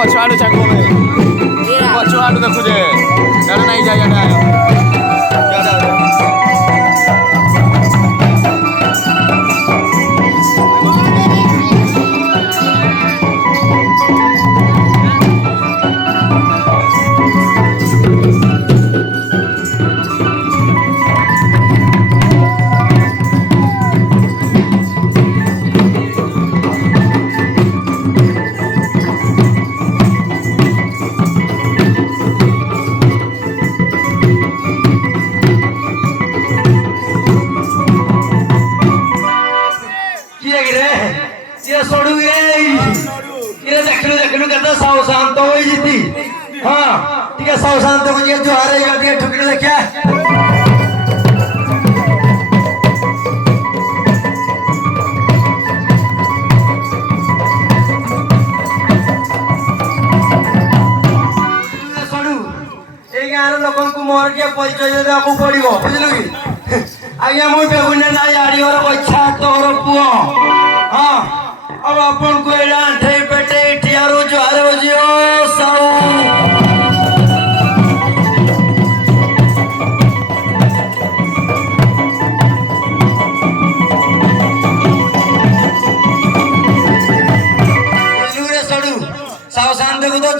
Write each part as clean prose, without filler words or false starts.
ପଛଆଡୁ ଚାକୁ ପଛଆଡୁ ଦେଖୁଛେ ଇଆଡେ ନାଇଁ ଯା ଇଆଡେ ଆୟ शांत हो जो हारे ठुकरी देखिए गाँव लोक मोर के परिचय देवाक पड़ो बुझल कि आज्ञा मुझे बेगुनिया आड़ीवर बच्छा तोर पुओ हाँ अब आपन को आंठे पेटे ठियारू जुआर बजियो साऊ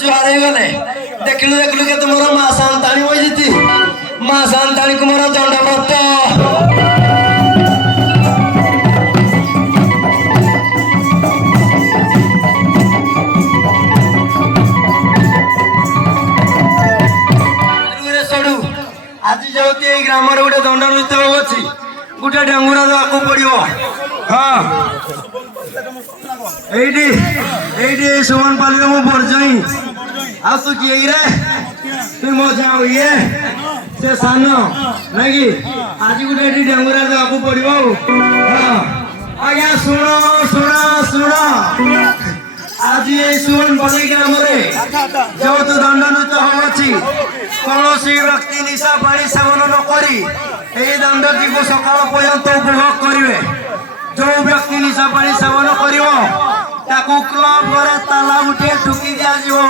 जुआरे गले देखलु देखलु के तुमरो मां सांताणी होई जीती मां सांताणी को मोर दंडव्रत सडू आज जोती ए ग्राम रे गोटे दंड नृत्य होछि गोटे डांगुरा दवाको पड़ियो हां एडी एडी सुमन पाली मु बरजई आ तू किए रे तू मजा होइए से सानो नाही आज गुटे एडी डांगुरा दवाको पड़ियो हां आज्ञा सुनो सुनो सुनो आज ये सुमन पाली ग्राम रे जो तो दंड नृत्य होछि कोनोसी व्यक्ति निशा पानी सेवन न करी ए दंड जीव सकाळ पर्यंत उपभोग करिवे जो व्यक्ति निशा पानी सेवन करिवो ताकू क्लब करे ताला उठे ठुकी दिया जीवो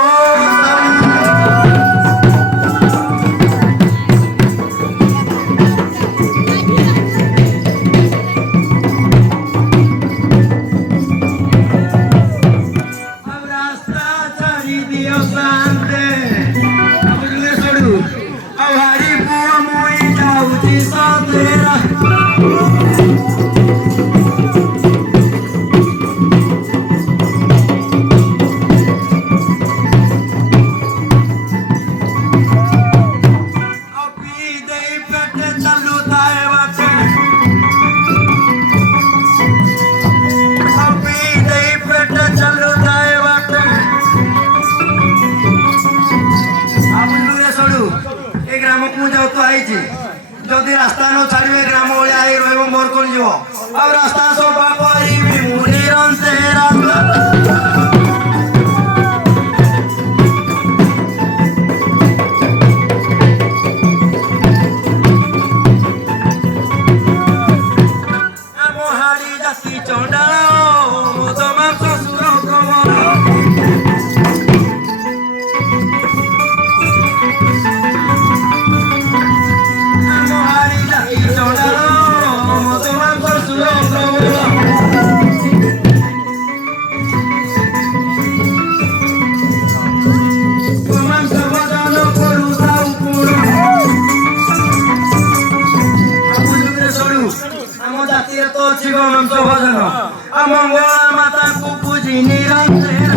अब रास्ता छाड़ी दियो शांते अब जुए छोड़ू अब हारी पुआ मोई जाऊची सातेरा जदि रास्ता न छाड़े ग्राम भाया मोर को अब रास्ता सफा करी मोहाड़ी जाति चंडा ससुर कमर भजन मंगला माता को पूजी निरंतर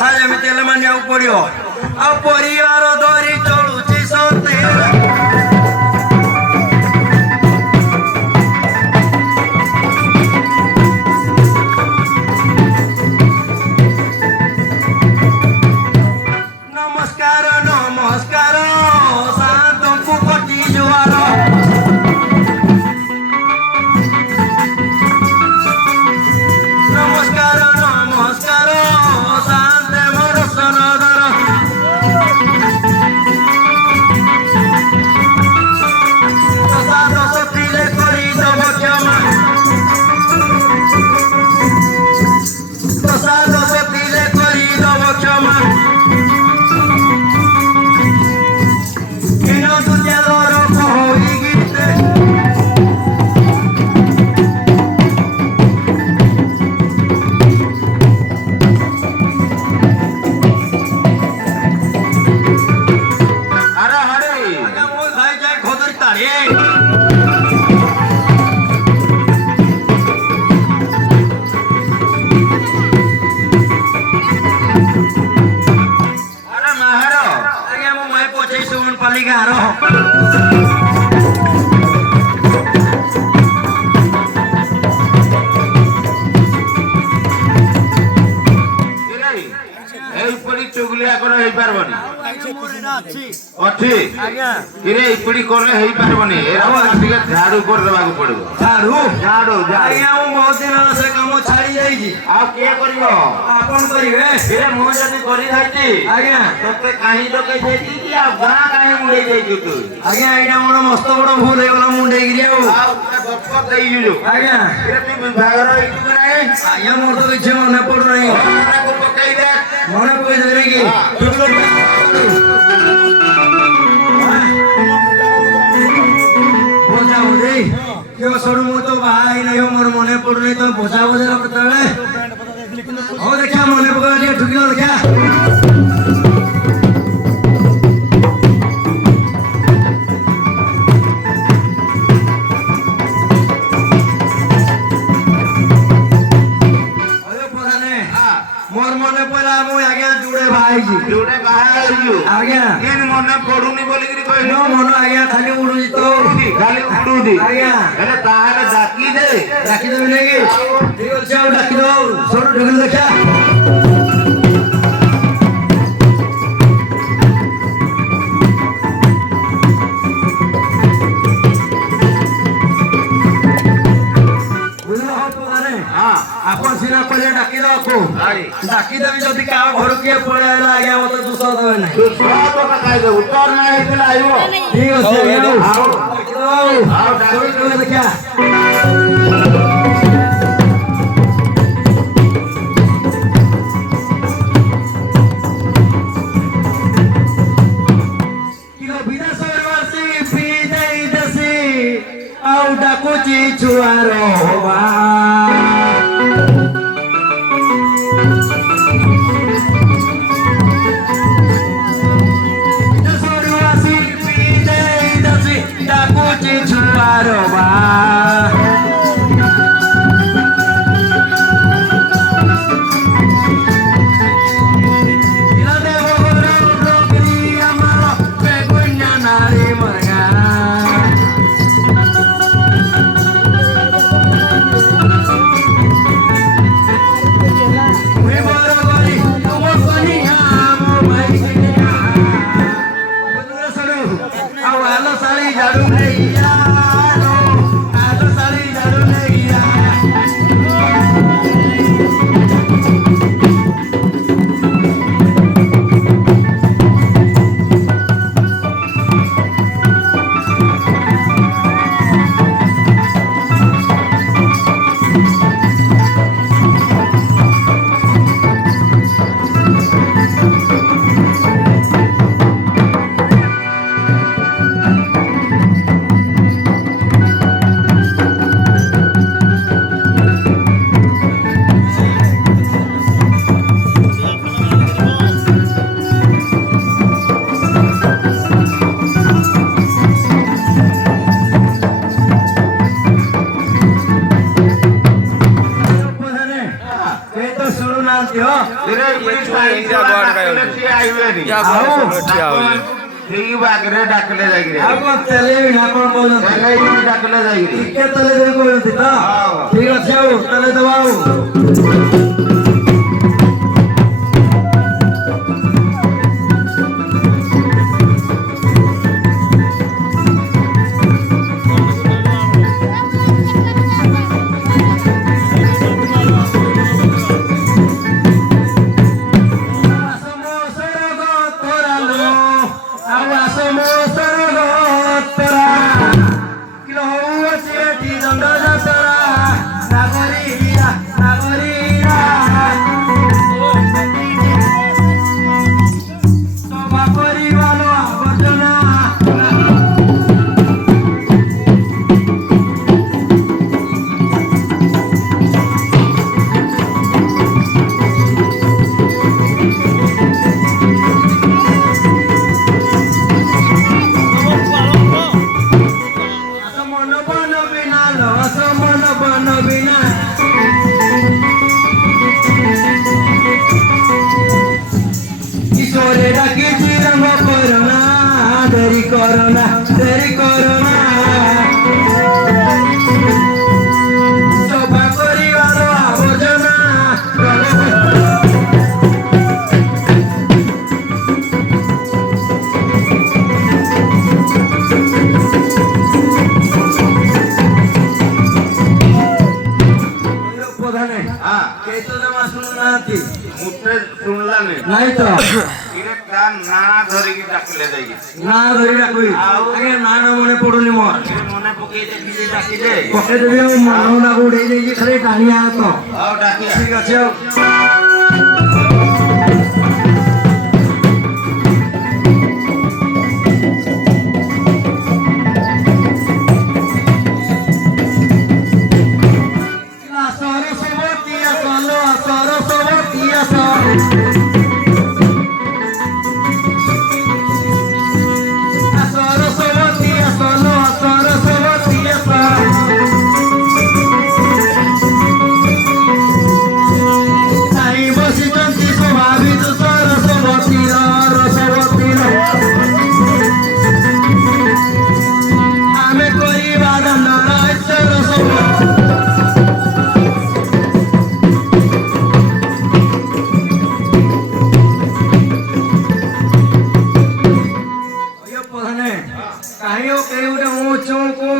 କଥା ଯେମିତି ହେଲେ ମାନିବାକୁ ପଡିବ ଆଉ ପରିବାର ଧରି ଚଳୁଛି ସତେ ନମସ୍କାର ନମସ୍କାର ସାନ୍ତଙ୍କୁ କୋଟି ଜୁହାର ନମସ୍କାର ନମସ୍କାର ଶାନ୍ତେ ମୋର ସନଦର ପ୍ରସାଦ ସତିରେ କରିଦବ କ୍ଷମା ପ୍ରସାଦ ସତିରେ କରିଦବ କ୍ଷମା କିଣ ଦୁର୍ଜୟର କହି ଗୀତେ अरे हरे ଆଜ୍ଞା ମୁଁ ଖାଇ ଯାଇ ଖୋଦରି ତାଳି अरे महारो ଆଜ୍ଞା ମୁଁ ମାଇ ପଛେଇ ସୁମନ ପାଲି ଗାଁର ଏଇପରି ଚୁଗୁଲିଆ କଲେ ହେଇପାରିବନି ଅଛି ଆଜ୍ଞା କିରେ ଏଇପରି କଲେ ହେଇପାରିବନି ଏରା ଟିକେ ଝାଡୁ କରିଦେବାକୁ ପଡିବ ଝାଡୁ ଝାଡୁ ଝାଡୁ ଆଜ୍ଞା ମୁଁ ବହୁତ ଦିନ ହେଲା ସେ କାମ ଛାଡି ଯାଇଛି ଆଉ କିଏ କରିବ ଆପଣ କରିବେ କିରେ ମୁଁ ଯଦି କରିଥାଇଛି ଆଜ୍ଞା ତତେ କାହିଁ ଡକେଇ ଦେଇଛି କି ଆଉ ଗାଁ କାହିଁ ମୁଣ୍ଡେଇ ଦେଇଛୁ ତୁ ଆଜ୍ଞା ଏଇଟା ମୋର ମସ୍ତ ବଡ ଭୁଲ ହେଇଗଲା ମୁଣ୍ଡେଇକିରି ଆଉ ଆଉ ଗପ ଦେଇଛୁ ଆଜ୍ଞା କିରେ ତୁ ବିଭାଗର ହେଇଛୁ କି ନାହିଁ ଆଜ୍ଞା ମୋର ତ କିଛି ମନେ ପଡୁନାହିଁ ମନକୁ ପକେଇ ଦେ ମନେ ପକେଇ ଦେବେ କି ବୋଝା ବୋଝି କେଉଁ ସରୁ ମୁଁ ତ ବାହା ହେଇନାହିଁ ମୋର ମନେ ପଡୁନାହିଁ ତମେ ବୋଝା ବୋଝା କେତେବେଳେ ହଉ ଦେଖିଆ ମନେ ପକେଇବା ଟିକେ ଠୁକିଲ ଦେଖିଆ ଅରେ ପ୍ରଧାନେ, ମୋର ମନେ ପଡିଲା ମୁଁ ଆଜ୍ଞା ଯୁଡେ ବାହା ହେଇଛି ଯୋଉଟା ବାହା ହେଇଛୁ ଆଜ୍ଞା କେନ୍ ମନେ ପଡୁନି ବୋଲିକିରି କହିଲୁ ମୋ ମନ ଆଜ୍ଞା ଖାଲି ଉଡୁଛି ତ ଖାଲି ଉଡୁଛି ଆଜ୍ଞା ହେଲେ ତାହେଲେ ଡାକି ଦେ ଡାକିଦେବି ନାଇଁ କି ଠିକ ଅଛି ଆଉ ଡାକିଦବ ସରୁ ଠୁକିଲ ଦେଖିଆ ବୁଝିଲ ହଉ ପ୍ରଧାନେ ହଁ ଆପଣ ସିନା କହିଲେ ଡାକିଦବାକୁ ଆରେ ଡାକିଦେବି ଯଦି କାହା ଘରୁ କିଏ ପଳେଇ ଆସିଲା ଆଜ୍ଞା ମତେ ଦୋଷ ଦେବେ ନାହିଁ ତୁ ସବ କଥା ଖାଇଦେବୁ ତୋର ନା ହେଇଥିଲା ଆଇବ ଠିକ ଅଛି ଆଜ୍ଞା ଆଉ ଡାକିଦବ ଆଉ ସରୁ ଠୁକିଲ ଦେଖିଆ କିଲୋ ବିଦେଶରେ ବସି ବିଦେଇ ଦେଶୀ ଆଉ ଡାକୁଛି ଛୁଆର ହବା ବିଦେଶରେ ବସି ବିଦେଇ ଦେଶୀ ଡାକୁଛି ଛୁଆର ବା ଆସୁନାହାନ୍ତି ହଁ ଇରେ ଇଣ୍ଡିଆ ବୋର୍ଡ ଡାକିଲେ ସିଏ ଆଇବେନି ୟା ଆଉ ବୟସ ଠିଆ ହଉଛି ଠିକ ବାଗରେ ଡାକିଲେ ଯାଇକିରି ଆଉ କଣ ତେଲେଇବି ନା କଣ କହୁଛନ୍ତି ହେଲେ ଡାକିଲେ ଯାଇକିରି ଟିକେ ତେଲେ ଦେବି କହୁଛନ୍ତି ତ ହଉ। ଠିକ ଅଛି ଆଉ ତେଲେ ଦେବା ଆଉ করোনা দেরি করোনা সভা করিবার আবর্জনা প্রধানে হ্যাঁ কে তো জমা শুনুনাহাନ୍ତି মুখে শুনলানি নাই তো ইরে তা না ধরিকি ডাকিলে ଯାଇକି না ধরি রাখবি আগে না না মনে পড়ুনি মোর ଇରେ ମନେ ପକେଇ ଦେଖିଲେ ଡାକିଲେ পকেট দেবে মন না উড়ে যাই খালি টানিয়া তো ଆଉ ଡାକିଆ ঠিক আছে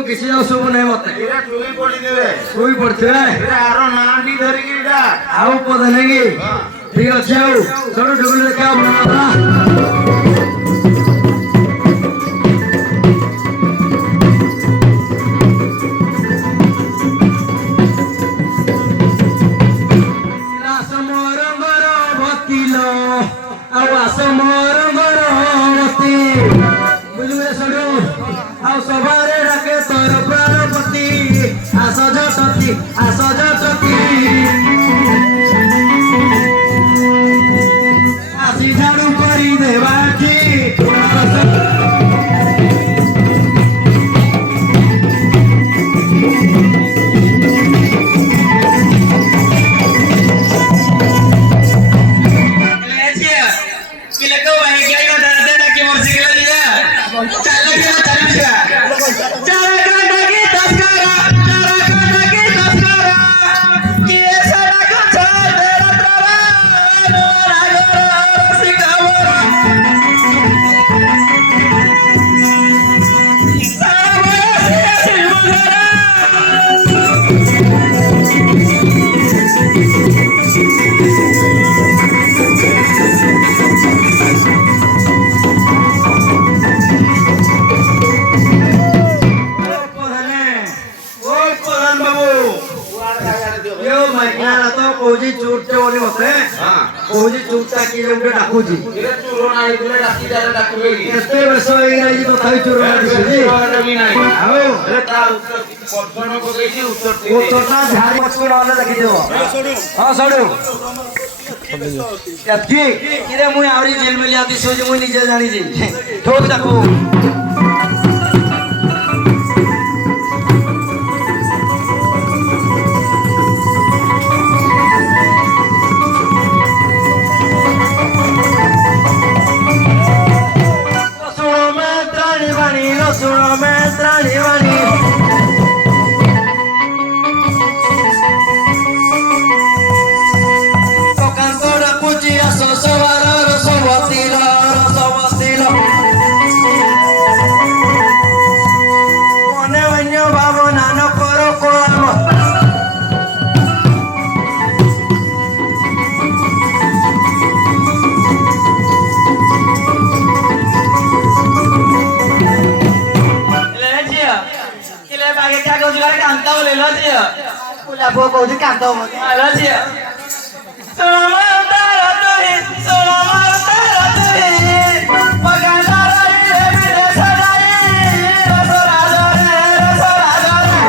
କିଛି ଅସୁବିଧା ନାହିଁ ମତେ ଇରେ ଶୋଇ ପଡିଥିବେ ଶୋଇ ପଡିଥିବେ ଇରେ ଆର ନାଁଟି ଧରିକି ଡାକ ଆଉ ପଦ ନାଇଁ କି ଠିକ ଅଛି ଆଉ ସଡୁ ଢୁକୁଲି ଦେଖିବା ଭଲ ଆସ ମୋର ଘର ଭତିଲ ଆଉ ଆସ ମୋର ଘର ଭତି ବୁଝିଲେ ସଡୁ ଆଉ ସଭାରେ ଡାକେ ତୋର ପ୍ରାଣପତି ଆସ ଜଟତି ଆସ ଜଟତି ଆସି ଝାଡୁ କରି ଦେବା କି କହୁଛି ଚୁଟ ବୋଲି ମତେ କହୁଛି ଚୁପଟା କିଏ ଗୋଟେ ଡାକୁଛି ଇରେ ଚୁର ନାହିଁ ଥିଲେ ଡାକି ଯାରେ ଡାକିବେ କି କେତେ ବେଶ ହେଇଯାଇଛି ତଥାପି ଚୋର ଡାକୁଛି ଆଉ ଇରେ ତା ପଛଣ ପକେଇଛି ଉତ୍ତର ଉତ୍ତରଟା ଝାଡ଼ି ପଛକୁ ନହେଲେ ଦେଖିଦେବ ହଁ ସଡୁ ଏତିକି କିରେ ମୁଇଁ ଆହୁରି ଝିଲମିଲିଆ ଦିଶୁଛି ମୁଇଁ ନିଜେ ଜାଣିଛି ଠୋକ ତାକୁ କାନ୍ଦ ହବ ଆଲୋ ଝିଅ ଶୁଣ ମାଉତାର ତୁହି ଶୁଣ ମାଉତାର ତୁହି ପଗାଣ୍ଡ ରହିଲେ ବିଦେଶ ଯାଇ ରସ ରାଜରେ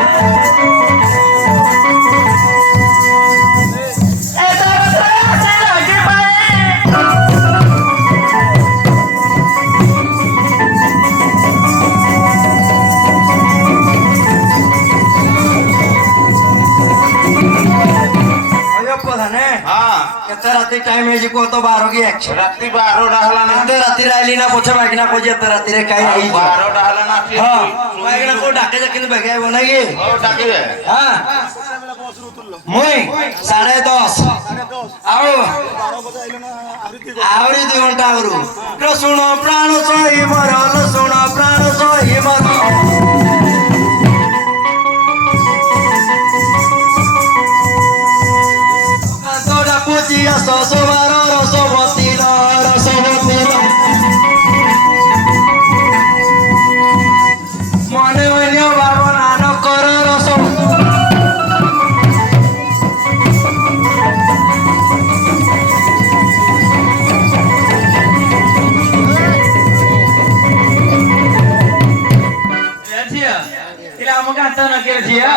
ଏ ଜଗତରେ ଆସି ଲାଗି ପାଏ अयो प्रधान ହଁ କେତେ ରାତି ଟାଇମ ହେଇଛି କୁହ ତ 12 କି 1 ରାତି 12ଟା ହେଲା ନା ଏତେ ରାତିରେ ଆଇଲି ନା ପଛେ ମାଗିନା କହୁଛି ଏତେ ରାତିରେ କାଇଁ ଆଉ ହେଇଛି 12ଟା ହେଲା ନା ଟିକେ ହଁ ମାଗିନା କୋଉ ଡାକେ ଯେ କିନ୍ତୁ ବେଗାଇବ ନାଇଁ କି ହଉ ଡାକିବେ ହଁ ମୁଇଁ 10:30 ଆଉ ଆହୁରି 2 ଘଣ୍ଟା ଆଗରୁ ଲୋ ଶୁଣ ପ୍ରାଣ ସହି ମର ଲୋ ଶୁଣ ପ୍ରାଣ ସହି ମର ଡାକୁଛି ଆସ ସବାର ରସବତୀର ମନେ ଅନ୍ୟ ଭାବନା ନ କର ରସ ଝିଅ ଇଲା ଆମ କାନ୍ତ ନକେ ଝିଅ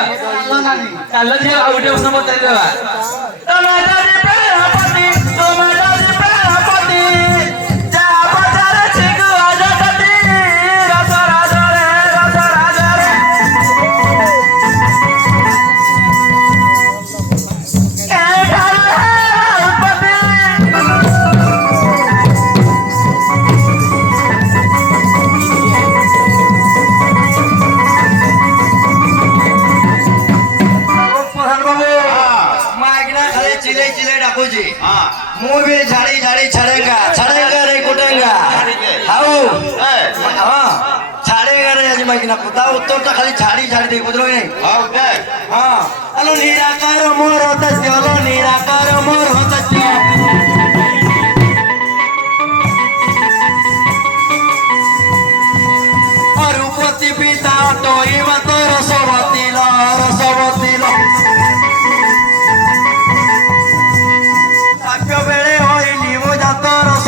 କାଲ ଝିଅ ଆଉ ଗୋଟେ ପ୍ରଶ୍ନ ପଚାରି ଦେବା ତମେ ଯଦି ପ୍ରାଣପତି ତମେ ଯଦି ପ୍ରାଣପତି ଯାହା ପଚାରେ ଠିକ ଅଜଗତି ରସ ରାଜରେ କେଉଁଠାରୁ ହେଲା ଉତ୍ପତ୍ତି ପ୍ରଧାନ ବାବୁ ହଁ ମାଗିନା ଖାଲି ଚିଲେଇ ଚିଲେଇ ଡାକୁଛି ହଁ ମୁଁ ବି ଝାଡ଼ି ଝାଡ଼ି ଛାଡ଼େଙ୍ଗା ରେ କୁଟେଙ୍ଗା ଆଉ ହଁ ଛାଡ଼େଙ୍ଗା ରେ ଆଜି ମାଗିନା ତା ଉତ୍ତରଟା ଖାଲି ଛାଡ଼ି ଛାଡ଼ି ଦେଇ ବୁଝିଲ କି ନାଇଁ ହଉ ଦେ ହଁ ଆଲୋ ନିରାକାର ମୋର ତଥ୍ୟ ଲୋ ନିରାକାର ମୋର ତଥ୍ୟ ରୂପତି ପିତା ଅଟୋଇବା ତ ରସବତୀ ଲ କାବ୍ୟ ବେଳେ ହଇଲି ମୋ ଜାତ ରସ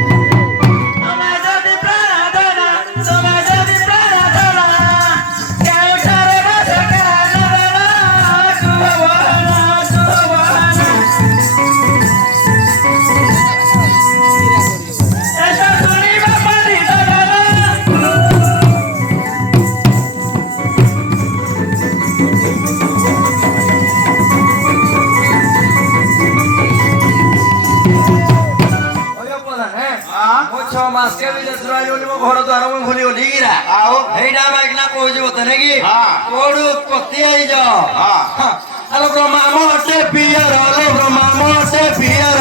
ତମେ ଯଦି ପ୍ରାଣଧନ ତମେ ଯଦି ପ୍ରାଣଧନ କେଉଁଠାରେ ବସ କାନନ କୁହବହନ ଏଟା ଶୁଣିବା ପରି ଅୟ ପ୍ରଧାନ ମୁଁ 6 ମାସ କେ ବିଦେଶରୁ ଆଇଲି ବୋଲି ମୋ ଘର ଦ୍ୱାର ମୁଁ ଭୁଲି ଗଲି କିରା ଆଉ ହେଇଟା ମାଗିନା କହୁଛି ବୋତେ ନାଇଁ କି ହଁ। କୋଉଠୁ ଉତ୍ପତ୍ତି ହେଇଛ ହଁ ଆଲୋ ବ୍ରହ୍ମା ମୋଟେ ପିୟର ଲୋ ବ୍ରହ୍ମା ମୋଟେ ପିୟର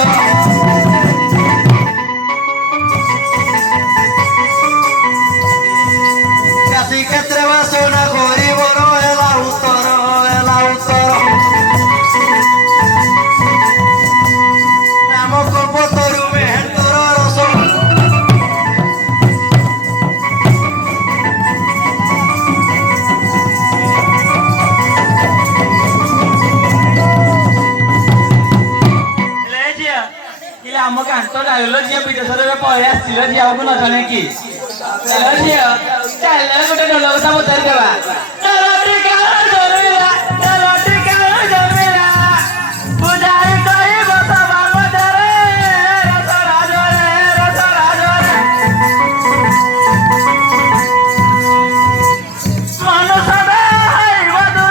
କାଶୀ କ୍ଷେତ୍রে বাসনা করিবর এলা উত্তর নাম কল্পতরু মেহেন্তর রস ହେଲେ ଝିଅ ଇଲା ଆମ କାନ୍ତ ଡାଇଲ ଝିଅ ବିଦେଶରେ ପଳେଇ ଆସିছিল ଝିଅକୁ ନ ଜଣେ କି ହେଲେ ଝିଅ ଚାଲ ଗୋଟେ ଢୋଲ କଥା ପଚାରି ଦେବା ଡୋଲଟି କାଳ ଜମିଲା ଡୋଲଟି କାଳ ଜମିଲା ପୂଜାରୀ କହିବ ସଭା ମଧ୍ୟରେ ରସ ରାଜରେ ମନୁଷ୍ୟ ଦେହ ଦୂର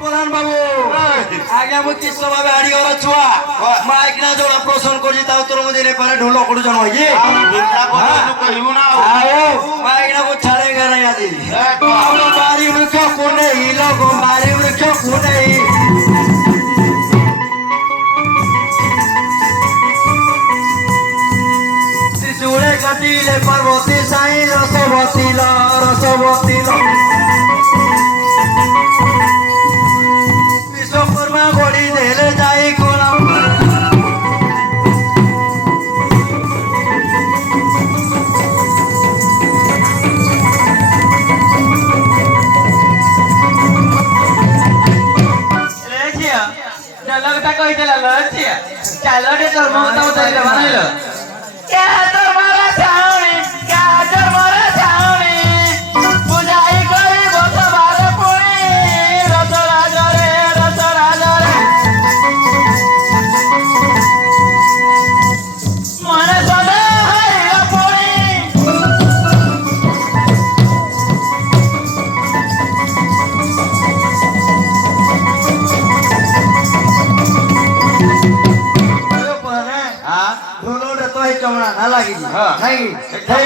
প্রধান বাবু আগে আমি কৃষ্ণ ভাবে হাড়িঘর ছুয়া মাইকনা যোড়া প্রশ্ন করছি তাও তোর মধ্যে নে পারে ঢোল করু জন হইছে ବିନା କଥା ତୁ କହିବୁ ନା ଆଉ आओ माइकना को छाड़ेगा नहीं आदि हम बारी वृक्ष को नहीं लोगो बारी वृक्ष को नहीं त्रिशूले कटिले ଚାଲ ଟିକେ ଧର୍ମ କଥା ପଚାରି ଦେବା ନାଇଁ ଲୋ କେ ଧର୍ମର ଛାଉଣି କେ ଧର୍ମର ଛାଉଣି ବୁଝାଇ କରିବ ସବାର ପୁଣି ରସରାଜରେ ମନେ ସଦା ହାରିବ ପୁଣି ଚମड़ा ନା ଲାଗିଛି ହଁ। ନାଇଁ କି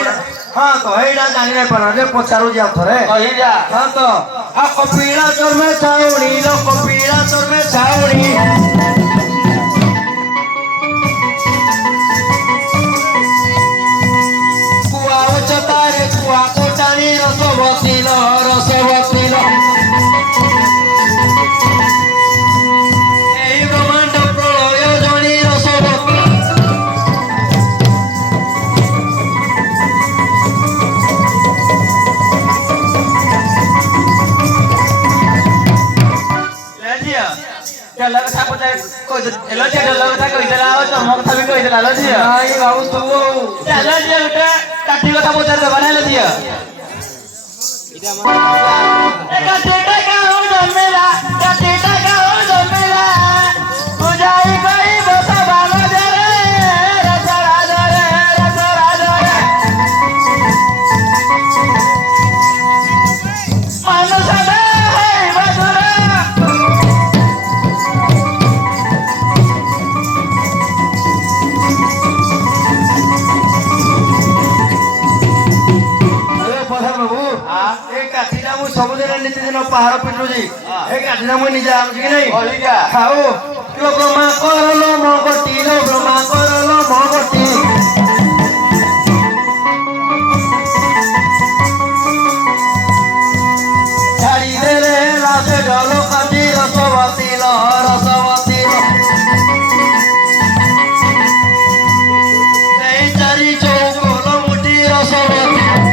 ହଁ ତ ଏଇଟା ଜାଣି ନାଇଁ ପାର ଯେ ପଚାରୁଛି ଆଉ ଥରେ କହିଯା ହଁ ତ ଆଉ କପିଳା ଚର୍ମେ ଛାଉଣି ଲୋ କପିଳା ଚର୍ମେ ଛାଉଣି କୁଆ ଉଚ୍ଚତାରେ କୁଆ କୋଟାଣି ରସବତୀ ଲୋ ଏଇ ବ୍ରହ୍ମାଣ୍ଡ ପ୍ରଳୟ ଜଣି ରସବତୀ ढोल कथा ढोल कथा कहीदेला और चर्म कथा भी कहीदेला लो झियो ନାଇଁ ବାବୁ ତୁ ଚାଲ ଝିଅ ଗୋଟେ କାଠି କଥା ପଚାରି ଦେବା ନାଇଁ लो ଝିଅ କାଠିଟା କାହୁଁ ଜନ୍ମିଲା କାଠିଟା କାହୁଁ ଜନ୍ମିଲା ବୁଝାଇ କହିବ ସବା ମଜରେ ରସରାଜରେ ମାନସରେ ହେଇ ମଧୁର ସବୁଦିନ ନିତିଦିନ ପାହାଡ଼ ପିଟୁଛି ଏ କାଠିଟା ମୁଁ ନିଜେ ଆଣୁଛି କି ନାଇଁ କହିଯା ଖାଉ ଲୋ ବ୍ରହ୍ମା କରଲୋ ମୋ ଗଟି ଲୋ ବ୍ରହ୍ମା କରଲୋ ମୋ ଗଟି ଛାଡ଼ିଦେଲେ ରାସେ ଢୋଲ କାଠି ରସବତୀ ଲୋ ସେଇ ଚାରି ଚୌକୋଲ ମୁଠି ରସବତୀ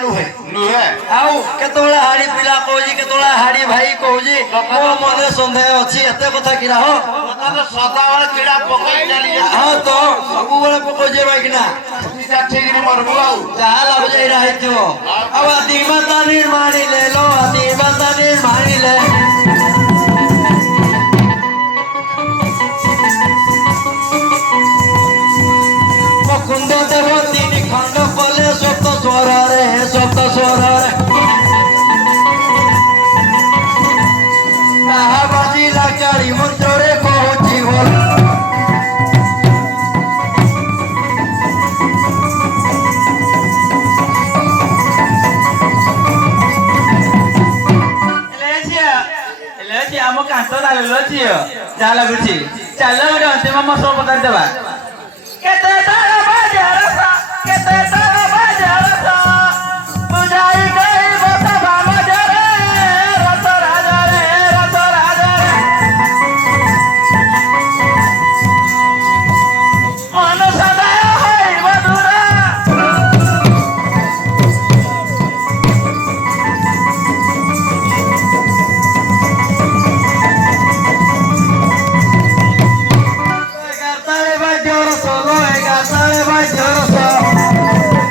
ନୁହେଁ ଆଉ କେତେବେଳେ ହାଡି ପିଲା କହୁଛି କେତେବେଳେ ହାଡି ଭାଇ କହୁଛି ମୋ ମନରେ ସନ୍ଦେହ ଅଛି ଏତେ କଥା କିରା ହଁ ସଦାବେଳେ କିଡ଼ା ପକେଇ ଚାଲିଯା ହଁ ତ ସବୁବେଳେ ପକଉଛି ମାଇକିନା ଠିକରେ ମରବୁ ଆଉ ଯାହା ଲାଗୁଛି ଏଇଟା ହେଇଥିବ ଆଉ ଆଦି ମାତା ନିର୍ମାଣିଲେ ଲୋ ଆଦି ମାତା ନିର୍ମାଣିଲେ ମୁକୁନ୍ଦ ଦେବ ତିନି ଖଣ୍ଡ କଲେ ସପ୍ତ ସ୍ୱରରେ ତାହା ବାଜିଲା କାଳି ମନ୍ତ୍ରରେ କହୁଛି ଭଲ ଆମ କାନ୍ତ ଲାଗିଲ ଝିଅ ଯାହା ଲାଗୁଛି ଚାଲ ଗୋଟେ ଅନ୍ତିମ ମସଲ ପଚାରି ଦେବା କେତେ ତାର ବାଜରସ କେତେ ତାର ବାଜରସ ବୁଝାଇ କହିବ ସବା ମଜରେ ରସରାଜରେ ମନ ସଦା ହୋଇ ମଧୁର Egartale vai de oro solo, egartale vai de oro solo.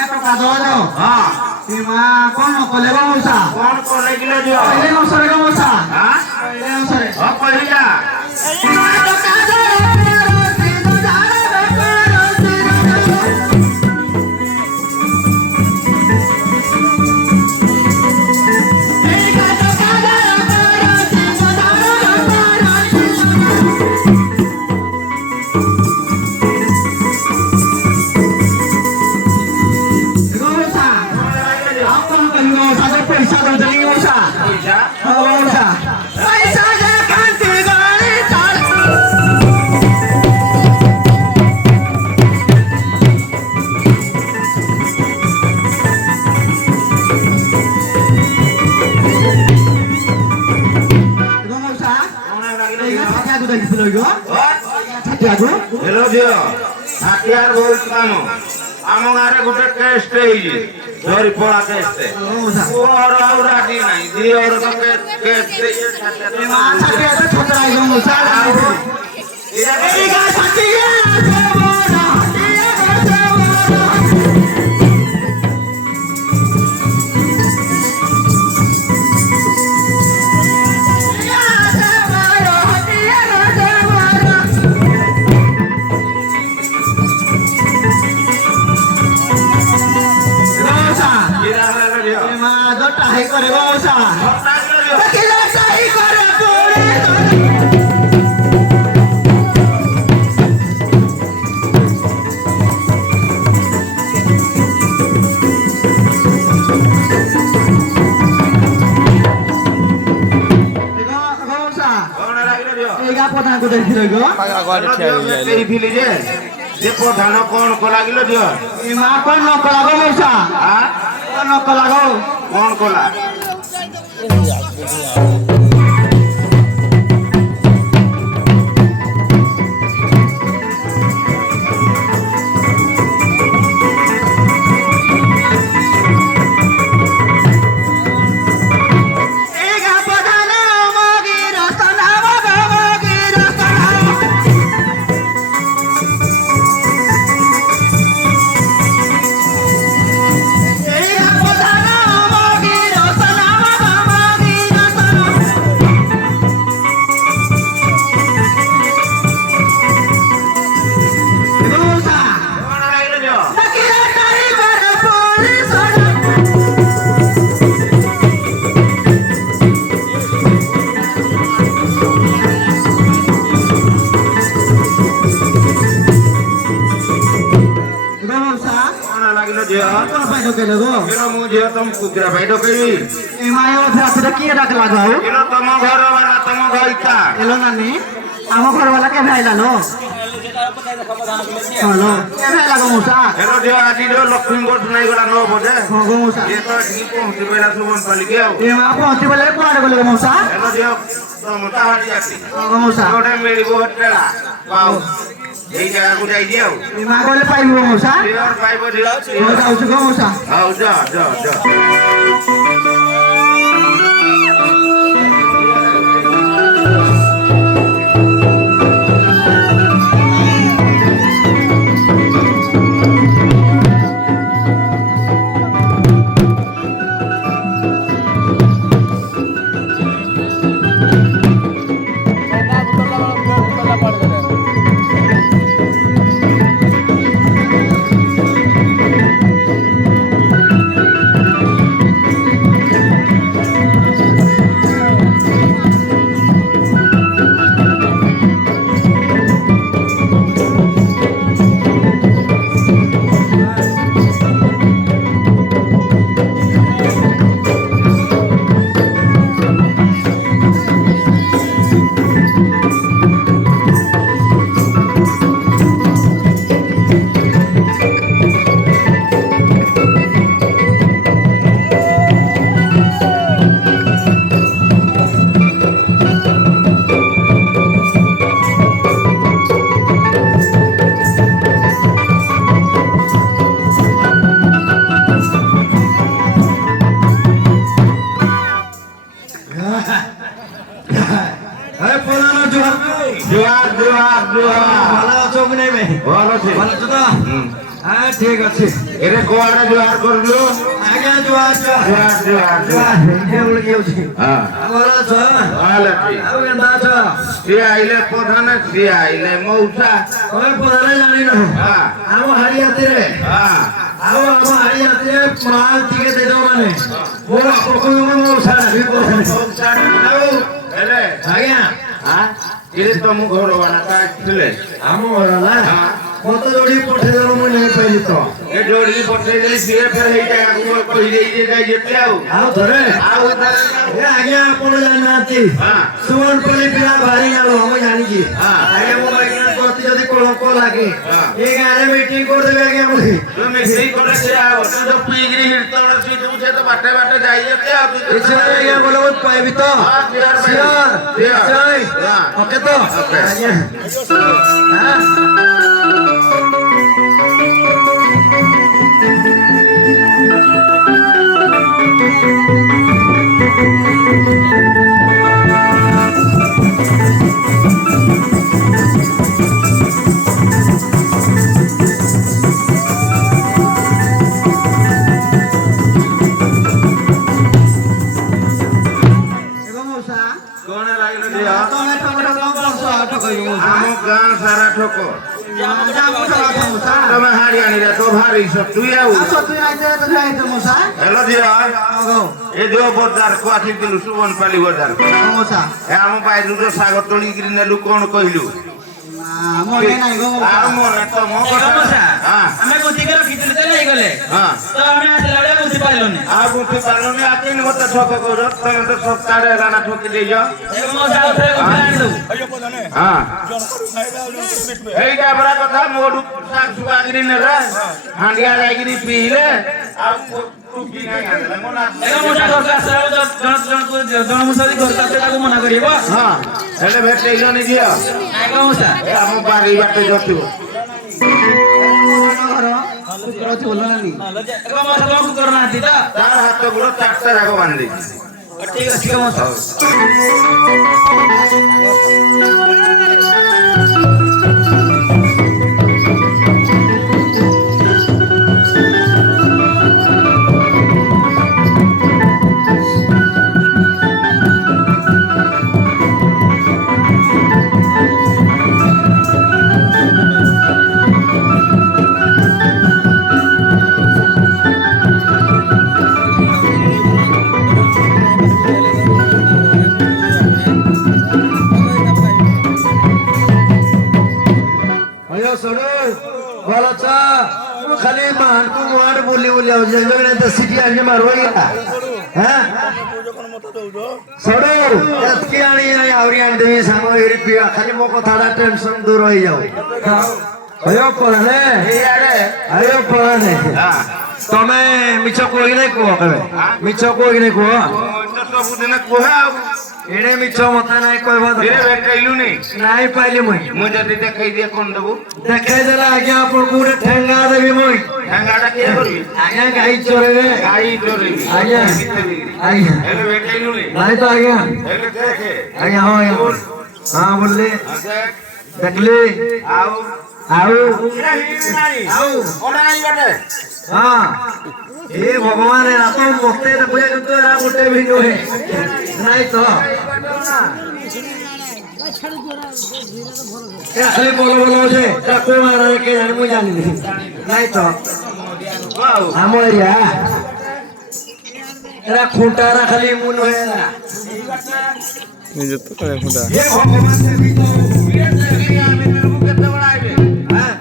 टकिया तो कादो दो हां सीमा कोन कोले गो मौसा कोण कोले गिले दियो पहिले नसरे गो मौसा हां पहिले नसरे हां पहिला सीमा तो कादो सीधो जारे बेकरो पैसा दो जल्दी मौसा पैसा हां मौसा पैसा जे कांती गाड़ी चाल गो मौसा कोण लागिले एका दियो छात्या गुदा दिसलो गो छात्या गो हेलो दियो हाथियार बोल काम आम गारे गोटे केस ହେଇଛି ଧରି ପଳା କେସ୍ मौसा और राजी नहीं दी और तो केस ए मा छात्या तो छतरा गो मौसा एका छात्या टाही करे गो मौसा किलो टाही करे पूरे गो मौसा एगा पता को देखि गो पागला गाड़ी ठिया हो तेरी फिली जे जे प्रधान कोन को लागिलो दियो ए मा कोन न कला गो मौसा हां कोन न कला गो कोन कोला एगा पता न मोगी रसना मोगी रसना एगा पता न मोगी रसना मोगी रसना मौसा कोन लागिलो दियो किलो टाही करे पूरे सोना गो मौसा कोन लागिलो दियो कोन पाइदो केले गो किलो मु दियो तुम कुकरा बैठो कई ए मायो फिर किए डाक लगाओ किलो तुम घर वाला तुम गईता हेलो नानी आम घर वाला के भाईला लो हेलो के भाईला गो मौसा हेलो दियो आज दियो लक्ष्मी गोट नहीं गला 9 बजे हां गो मौसा ये तो ठीक पहुंची बेला सुबह पल गया ए मा पहुंची बोले कुआडे बोले गो मौसा हेलो दियो तुम ताहाडी आसी गो मौसा गोटे मेरी होटला पाओ এই জায়গা কো যাই দিও ए मा बोले पाइबो गो मौसा दियोर पाइबो दियो हो जाऊ गो मौसा आओ जा जा जा ভালো আছো কি নাই ভাই ভালো আছে ভালো আছো তো হ্যাঁ ঠিক আছে এরে কোয়াড়ে জোয়ার করলো আগে জোয়ার জোয়ার জোয়ার জোয়ার এগুলো কি হচ্ছে হ্যাঁ আমার আছো ভালো ঠিক আর কেন আছো সে আইলে প্রধানে সে আইলে মৌসা ওই পড়ালে জানি না হ্যাঁ আমার হারিয়াতে রে হ্যাঁ আমার হারিয়াতে মাল দিকে দে দাও মানে ওরা কখনো সারা বিপদ মৌসা নাও এলে আজ্ঞা হ্যাঁ এরে তো মু ঘর বানাতা ছিলে আমার না হ্যাঁ কত দড়ি পঠে দেব মই নাই পাইলি তো এ জোড়ি পড়তে গেলি সিরে ফের হেইটা আগু কই দেই যাই যেতে আও আও ধরে আও এ আগে আপন জানাতি হ্যাঁ সুমন পলি পিলা ভারি গেল আমি জানি কি হ্যাঁ। আগে মোবাইল করতে যদি কলঙ্ক লাগে হ্যাঁ। এই গানে মিটিং করে দেবে আগে আমি তুমি সেই করে সে আও তো পিগরি হিরতড় সি তুছে তো বাটে বাটে যাই যেতে আও ইছরে আগে বলো পাইবি তো হ্যাঁ, clear পাইবি। Sure Clear। জয় হ্যাঁ। ওকে তো Okay. আগে হ্যাঁ কোন লাগলো দিয়া তুমি টমেটো কম করছো আটো কইবো ଆମ ଗାଁ ସାରା ଠକ ତମେ ହାରିଆଣିରେ ତ ଭାରି ସତୁଇ ଆଉ ହେଲୋ ଝିଅ ଏ ଯୋଉ ବଜାରକୁ ଆସିଥିଲୁ ସୁବନପାଲି ବଜାରକୁ ଏ ଆମ ବାଇରୁ ଶାଗ ତୋଳିକିରି ନେଲୁ କଣ କହିଲୁ ଆଉ ମନେ ତ ମୋ କଥା ହଁ ଆମେ ବୁଝିକି ରଖିଥିଲୁ ତ ନେଇଗଲେ ହଁ ତ ଆମେ ଆସିଲା ବେଳେ ବୁଝି ପାଇଲୁନି ଆଉ ବୁଝି ପାରିଲୁନି ଆଉ କେମିତି ମତେ ଠକ କରୁଛ ତମେ ତ ସପ୍ତାହରେ ହେଲା ନା ଠକି ଦେଇଛ ମୋ ସାଉଥରେ କଥା ଆଣିଲୁ ହଁ এইটা বড় কথা মোড়ু শাক সুবাগিরি নেলে হান্ডিয়া যাইকিরি পিইলে ଆଉ ଟୁକି ନାହିଁ ଆଣିଲେ ମନା ମୋଟା ଘରକୁ ଆସିଲା ବେଳେ ଜଣ ମୁସାଦି ଘରକୁ ଆସିଲେ ତାକୁ ମନା କରିବ ହଁ ହେଲେ ଭେଟେଇଲନି ଝିଅ ନାଇଁ କଣ ମୁସା ଏ ଆମ ବାରି ବାଟେ ଯତିବ କଣ କରୁନାହାନ୍ତି ତ ତାର ହାତ ଗୋଡ ଚାରିଟା ଯାକ ବାନ୍ଧି ଠିକ ଅଛି କଣ ମୁସା भयो सडो बोला चा खाली मान को वाड बोली बोली आउ जे लोग ने सिटी आगे मारवाई हैं सडो एतकी आनी आवरी आन देवी सांगो एरी पिया खाली मो कथाडा टेंशन दूर होई जाओ भयो पळने এইয়ারে आयो पळने হ্যাঁ तमे मिछ कोई नै को कबे मिछ कोई नै को তো ସବୁଦିନ କୁହା ଆଉ एडे मिछ मते नै कहबो ଧୀରେ ଭେଟେଇଲୁନି নাই পাইলি মই ମୁଁ ଯଦି ଦେଖେଇ ଦିଏ କଣ ଦେବୁ দেখাই দেলা আগে আপন গুড়ে ঠেঙ্গা দেবি মই ঠେଙ୍ଗାଟା କିଏ କରିବି আগে গাই চরেবে ଗାଈ ଚୋରେଇବି ଆଜ୍ଞା। ଆଜ୍ଞା ହେଲେ ଭେଟେଇଲୁନି নাই তো আগে ହେଲେ ଦେଖେ ଆଜ୍ଞା ହଁ ଆଜ୍ଞା ହଁ बोलले ଦେଖ देखले ଆଉ ଆଉ ଏଇଟା ହେଇନି ନାଇଁ ଆଉ କଣ ଆଇବାଟେ ହଁ ଏ ଭଗବାନ ଏରା ତ ମତେ ଦେଖୁ야 କିନ୍ତୁ ଏରା ଗୋଟେ ବି ନୁହେଁ ନାଇଁ ତ ଏ ଖାଲି ବୋଲ ବୋଲ ଅଛି ତା କୋ ମାରା କେ ଜାଣି ମୁଁ ଜାଣିନି ନାଇଁ ତ ଆଉ ଆମ ଏରିଆ ଏରା খুঁটারা খালি মু নহে এরা ନିଜେ ତ କାଳେ ଖୁଣ୍ଟା ଏ ଭଗବାନ ଦେବି ତ ଆମେ କେତେବେଳେ ଆଇବେ হ্যাঁ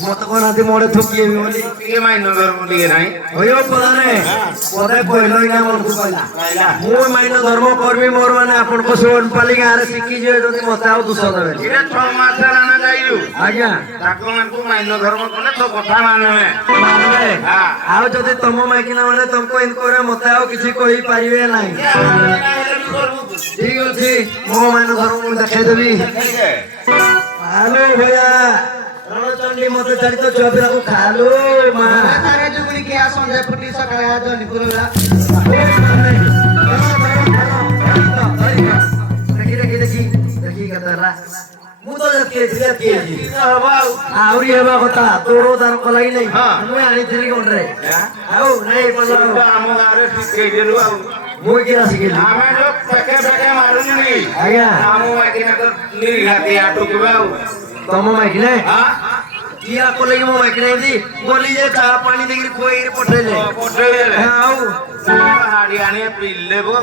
মত কোন আদি মোড়ে ঠকিয়ে বলি ଟିକେ ମାଇନ ଧର୍ମ ଟିକେ ନାହିଁ হইও পদানে পদে কইলই না মন কইলা মু মাইন ধর্ম করবি মোর মানে আপন কো সোন পালি গারে শিখি যে যদি মতে আও দুস দেবে এটা 6 মাস রানা যাইলু আজ্ঞা ତାକୁ ମାନଙ୍କୁ ମାଇନ ଧର୍ମ କଲେ ତୋ କଥା ମାନବେ মানবে হ্যাঁ আও যদি তম মাইকিনা মানে তমকো ইন করে মতে আও কিছু কই পারিবে নাই ঠিক আছে মো মাইন ধর্ম মু দেখাই দেবি হ্যালো ভাইয়া রণচন্ডী মতে চালিত চবিরা কো খালো মা তারে জুগনি কে সঞ্জয় ফুটি সকালে আজনি পুরলা দেখি দেখি দেখি দেখি কথা মু তো କେଜି ହବ ଆଉ ଆହୁରି ହେବା କଥା ତୋର ତାର କଲାଇ ନାହିଁ ହଁ। ମୁଁ ଆଣିଥିଲି କୋଉଠରେ ଆଉ ନାଇଁ ତୁ ଆମ ଗାଁରେ ଶିଖେଇଦେଲୁ ଆଉ ମୁଁ କିରା ଶିଖିଲି ଆମେ ଯୋଉ ପେକେ ପେକେ ମାରୁନି ଆଜ୍ଞା। ଆମ ମାଇକିନା ତ ନିହାତି ଆଟୁକିବେ ଆଉ ତମ ମାଇକିଲେ ହଁ କିଆ କଲେକି ମୋ ମାଇକିଲେ ଏମିତି ଗଲି ଯେ ଚା ପାଣି ଦେଇକିରି ଖୁଆଇକିରି ପଠେଇଲେ ପଠେଇଦେଲେ ଆଉ ହାଡି ଆଣି ପିଲେ ବୋ